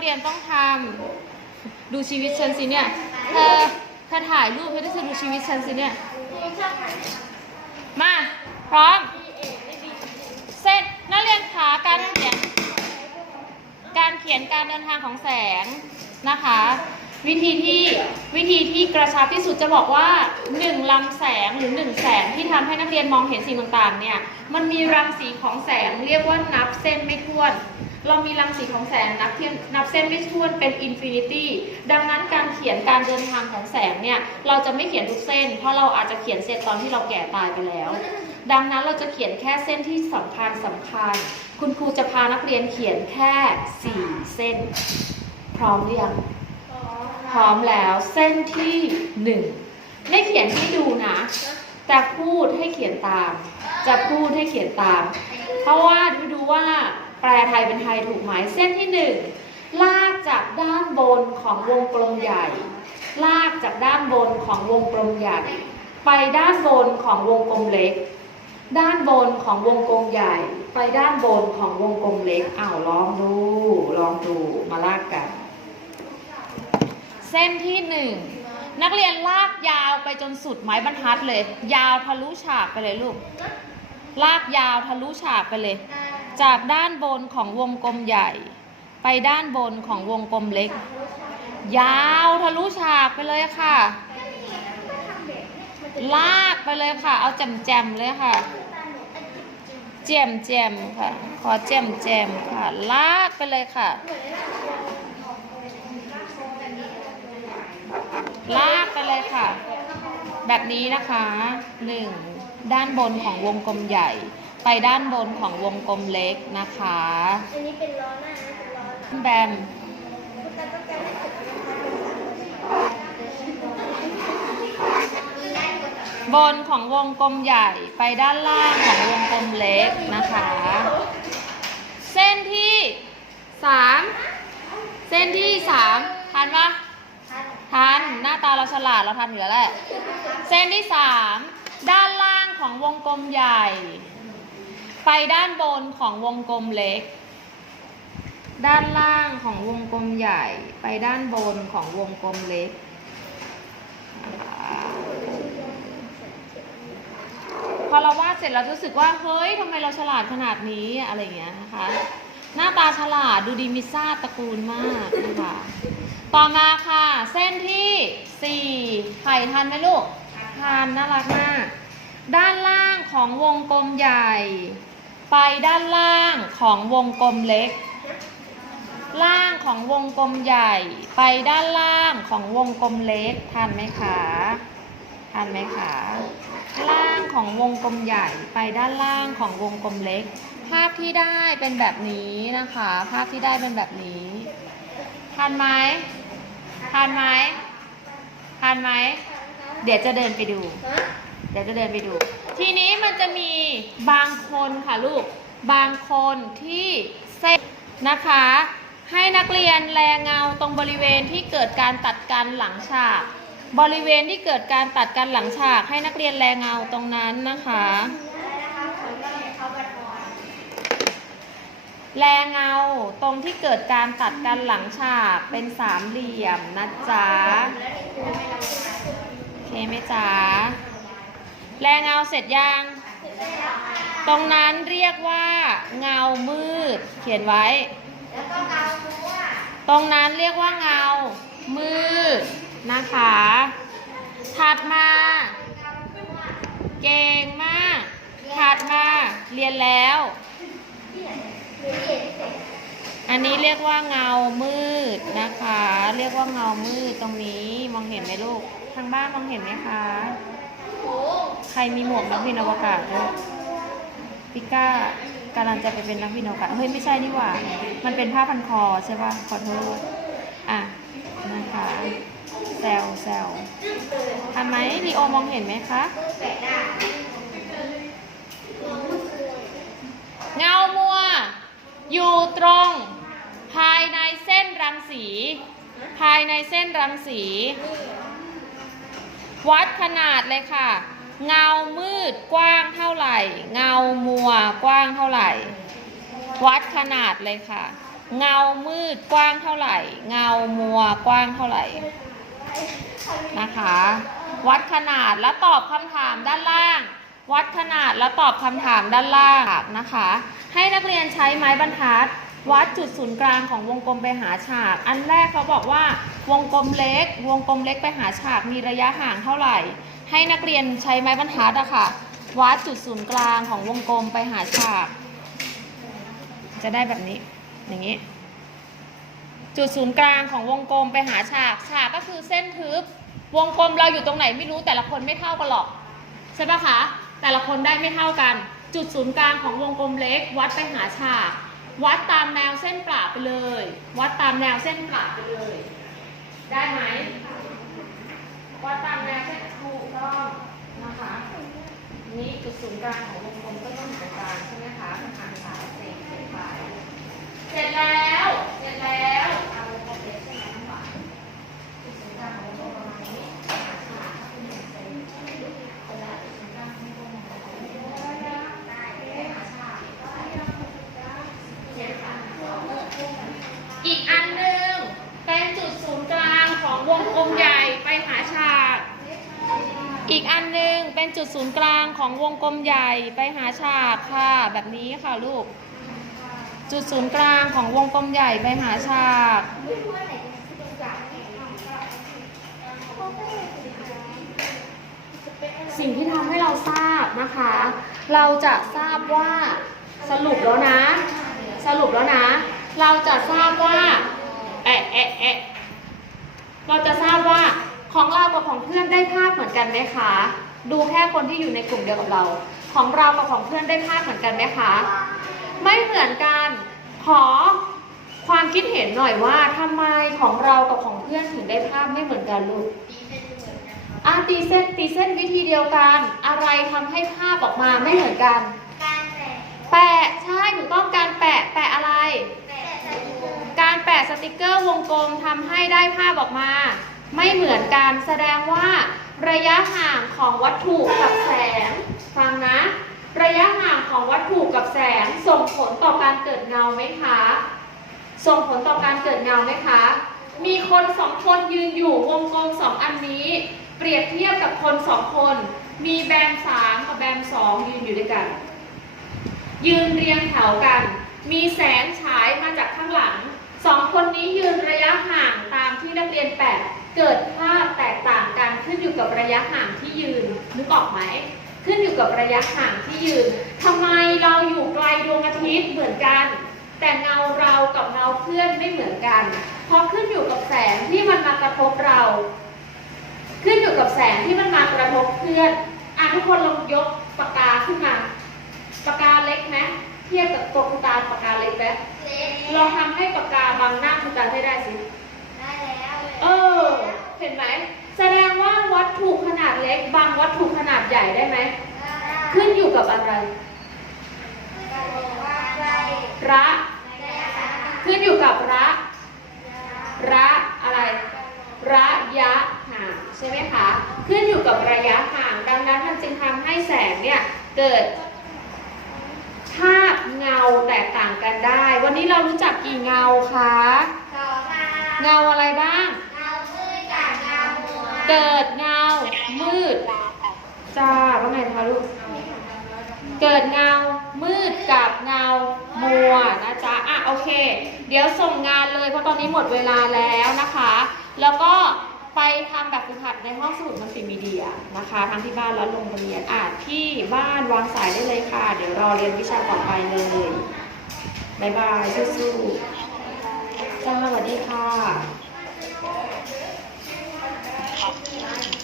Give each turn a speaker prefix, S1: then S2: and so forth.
S1: เรียนต้องทำดูชีวิตฉันสิเนี่ยเธอเธอถ่ายรูปให้ได้เธอดูชีวิตฉันสิเนี่ย มา พร้อม เสร็จนักเรียนขาการเขียน การเขียนการเดินทางของแสงนะคะ วิธีที่วิธีที่กระชับที่สุดจะบอกว่า1ลำแสงหรือ1แสงที่ทำให้นักเรียนมองเห็นสิ่งต่างๆเนี่ยมันมีรังสีของแสงเรียกว่านับเส้นไม่ถ้วน เรามีรังสีของแสงนับเทียมนับเส้นไม่ถ้วนเป็นอินฟินิตี้ดังนั้นการเขียนการเดินทางของแสงเนี่ยเราจะไม่เขียนทุกเส้น เพราะเราอาจจะเขียนเสร็จตอนที่เราแก่ตายไปแล้ว ดังนั้นเราจะเขียนแค่เส้นที่สำคัญสำคัญ คุณครูจะพานักเรียนเขียนแค่4เส้น พร้อมหรือยังพร้อมแล้วเส้นที่1ไม่เขียนให้ดูนะ แต่พูดให้เขียนตาม จะพูดให้เขียนตาม เพราะว่าดูดูว่า แปลไทยเป็นไทยถูกไหมเส้นที่1ลากจากด้านบนของวงกลมใหญ่ ลากจากด้านบนของวงกลมใหญ่ ไปด้านบนของวงกลมเล็ก ด้านบนของวงกลมใหญ่ ไปด้านบนของวงกลมเล็กอ้าวลองดู ลองดูมาลากกัน เส้นที่หนึ่งนักเรียนลากยาวไปจนสุดไม้บรรทัดเลย ยาวทะลุฉากไปเลยลูก ลากยาวทะลุฉากไปเลย จากด้านบนของวงกลมใหญ่ ไปด้านบนของวงกลมเล็ก ยาวทะลุฉากไปเลยค่ะ ลากไปเลยค่ะ เอาแจมแจมๆเลยค่ะแจมแจมๆค่ะ ขอแจมแจมๆค่ะ ลากไปเลยค่ะ ลากไปเลยค่ะ แบบนี้นะคะหนึ่งด้านบนของวงกลมใหญ่ ไปด้านบนของวงกลมเล็กนะคะ
S2: อันนี้เป็นล้อหน้านะเป็นล้อหลัง
S1: แบม
S2: คุณตาต้องการให้เสร็จนะคะ
S1: บนของวงกลมใหญ่ไปด้านล่างของวงกลมเล็กนะคะ เส้นที่สามเส้นที่สามทันปะทันหน้าตาเราฉลาดเราทันอยู่แล้วแหละเส้นที่สามด้านล่างของวงกลมใหญ่ ไปด้านบนของวงกลมเล็ก ด้านล่างของวงกลมใหญ่ ไปด้านบนของวงกลมเล็ก พอเราวาดเสร็จเรารู้สึกว่า เฮ้ยทำไมเราฉลาดขนาดนี้อะไรอย่างเงี้ยนะคะ หน้าตาฉลาดดูดีมิซ่าตระกูลมากนะคะต่อมาค่ะ เส้นที่สี่ไข่ทันไหมลูกทันน่ารักมาก ด้านล่างของวงกลมใหญ่ ไปด้านล่างของวงกลมเล็ก ล่างของวงกลมใหญ่ ไปด้านล่างของวงกลมเล็กทันไหมคะทันไหมคะล่างของวงกลมใหญ่ ไปด้านล่างของวงกลมเล็ก ภาพที่ได้เป็นแบบนี้นะคะ ภาพที่ได้เป็นแบบนี้ทันไหมทันไหมทันไหมเดี๋ยวจะเดินไปดู เดี๋ยวจะเดินไปดู ทีนี้มันจะมีบางคนค่ะลูก บางคนที่เส้นนะคะ ให้นักเรียนแลเงาตรงบริเวณที่เกิดการตัดกันหลังฉาก บริเวณที่เกิดการตัดกันหลังฉาก ให้นักเรียนแลเงาตรงนั้นนะคะ
S2: อะไรนะคะผมก็เงา
S1: ตรงที่เกิดการตัดกันหลังฉากเป็นสามเหลี่ยมนะจ๊ะโอเคไหมจ๊ะ แลเงาเสร็จยัง
S2: เสร็จแล้วค่ะ
S1: ตรงนั้นเรียกว่า เงามืด เขียนไว้
S2: แล้วก็เกาหัว
S1: ตรงนั้นเรียกว่าเงา มืดนะคะ ถัดมา เก่งมาก ถัดมา เรียนแล้ว
S2: หรือเห็นเสร็จ
S1: อันนี้เรียกว่าเงามืดนะคะ เรียกว่าเงามืดตรงนี้ มองเห็นไหมลูก ทางบ้านมองเห็นไหมคะ
S2: โอ้
S1: ใครมีหมวกนักบินอวกาศด้วยปิก้ากำลังจะไปเป็นนักบินอวกาศ เฮ้ย ไม่ใช่นี่หว่า มันเป็นผ้าพันคอใช่ป่ะ ขอโทษ อะ นะคะแซวแซวทำไหมลีโอมองเห็นไหมคะ เงามัว อยู่ตรง ภายในเส้นรังสี ภายในเส้นรังสี วัดขนาดเลยค่ะ เงามืดกว้างเท่าไหร่ เงามัวกว้างเท่าไหร่ วัดขนาดเลยค่ะ เงามืดกว้างเท่าไหร่ เงามัวกว้างเท่าไหร่นะคะ วัดขนาดและตอบคำถามด้านล่าง วัดขนาดและตอบคำถามด้านล่างนะคะ ให้นักเรียนใช้ไม้บรรทัด วัดจุดศูนย์กลางของวงกลมไปหาฉาก อันแรกเขาบอกว่าวงกลมเล็ก วงกลมเล็กไปหาฉากมีระยะห่างเท่าไหร่ ให้นักเรียนใช้ไม้บรรทัดอะค่ะ วัดจุดศูนย์กลางของวงกลมไปหาฉาก จะได้แบบนี้ อย่างนี้ จุดศูนย์กลางของวงกลมไปหาฉาก ฉากก็คือเส้นทึบ วงกลมเราอยู่ตรงไหนไม่รู้แต่ละคนไม่เท่ากันหรอกใช่ปะคะ แต่ละคนได้ไม่เท่ากัน จุดศูนย์กลางของวงกลมเล็ก วัดไปหาฉาก วัดตามแนวเส้นประไปเลย วัดตามแนวเส้นประไปเลย ได้ไหมวัดตามแนวเส้นถูกต้องนะคะ นี่จุดศูนย์กลางของวงกลมก็ต้องอยู่ตรงกลางใช่ไหมคะทางสายเส้นเส้นไปเสร็จแล้ว เสร็จแล้วเอาวงกลมเล็กใช่ไหมน้ำหวานจุดศูนย์กลางของวงกลมประมาณนี้หาฉากก็คือหนึ่งเซนเวลาจุดศูนย์กลางของวงกลมประมาณนี้ได้ไปหาฉากเจ็ดค่ะอีกอันหนึ่งเป็นจุดศูนย์กลางของวงกลมใหญ่ไปหาฉาก อีกอันหนึ่ง เป็นจุดศูนย์กลางของวงกลมใหญ่ไปหาฉากค่ะ แบบนี้ค่ะลูก จุดศูนย์กลางของวงกลมใหญ่ไปหาฉาก สิ่งที่ทำให้เราทราบนะคะ เราจะทราบว่าสรุปแล้วนะ สรุปแล้วนะ เราจะทราบว่าแอะแอะแอะเราจะทราบว่าของเรากับของเพื่อนได้ภาพเหมือนกันไหมคะ ดูแค่คนที่อยู่ในกลุ่มเดียวกับเรา ของเรากับของเพื่อนได้ภาพเหมือนกันไหมคะ ไม่เหมือนกัน ขอความคิดเห็นหน่อยว่าทำไมของเรากับของเพื่อนถึงได้ภาพไม่เหมือนกันลูกอะตีเส้นตีเส้นวิธีเดียวกัน อะไรทำให้ภาพออกมาไม่เหมือนกัน
S2: การแตะ
S1: แปะใช่ถูกต้องการแปะแปะอะไรการแปะสติกเกอร์วงกลมทำให้ได้ภาพออกมา ไม่เหมือนกันแสดงว่า ระยะห่างของวัตถุกับแสง ฟังนะ ระยะห่างของวัตถุกับแสง ส่งผลต่อการเกิดเงาไหมคะ ส่งผลต่อการเกิดเงาไหมคะ มีคนสองคนยืนอยู่วงกลมสองอันนี้ เปรียบเทียบกับคนสองคน มีแบมสามกับแบมสองยืนอยู่ด้วยกัน ยืนเรียงแถวกัน มีแสงฉายมาจากข้างหลังสองคนนี้ยืนระยะห่างตามที่นักเรียนแปะ เกิดภาพแตกต่างกันขึ้นอยู่กับระยะห่างที่ยืนนึกออกไหมขึ้นอยู่กับระยะห่างที่ยืนทำไมเราอยู่ไกลดวงอาทิตย์เหมือนกัน แต่เงาเรากับเงาเพื่อนไม่เหมือนกัน เพราะขึ้นอยู่กับแสงที่มันมากระทบเรา ขึ้นอยู่กับแสงที่มันมากระทบเพื่อนอะทุกคนลองยกปากกาขึ้นมาปากกาเล็กไหมเทียบกับตัวคุณตาปากกาเล็กไหม
S2: เล็ก
S1: ลองทำให้ปากกาบังหน้าคุณตาให้ได้สิ
S2: ได้แล้วเลย
S1: เออ เห็นไหม แสดงว่าวัตถุขนาดเล็ก บางวัตถุขนาดใหญ่ได้ไหม ขึ้นอยู่กับอะไร ระ ขึ้นอยู่กับระ ระอะไร ระยะห่างใช่ไหมคะ ขึ้นอยู่กับระยะห่าง ดังนั้นมันจึงทำให้แสงเนี่ยเกิดภาพเงาแตกต่างกันได้ วันนี้เรารู้จักกี่เงาคะ เงาอะไรบ้าง
S2: เกิ
S1: ดเงา มืด จ้าว่าไงคะลูก เกิดเงา มืดกับเงา มัวนะจ๊ะ อะโอเค เดี๋ยวส่งงานเลยเพราะตอนนี้หมดเวลาแล้วนะคะ แล้วก็ไปทำแบบฝึกหัดในห้องสมุดมัลติมีเดียนะคะทั้งที่บ้านและโรงเรียนอะที่บ้านวางสายได้เลยค่ะ เดี๋ยวรอเรียนวิชาต่อไปเลยบายบายสู้ๆจ้าสวัสดีค่ะ Thank you.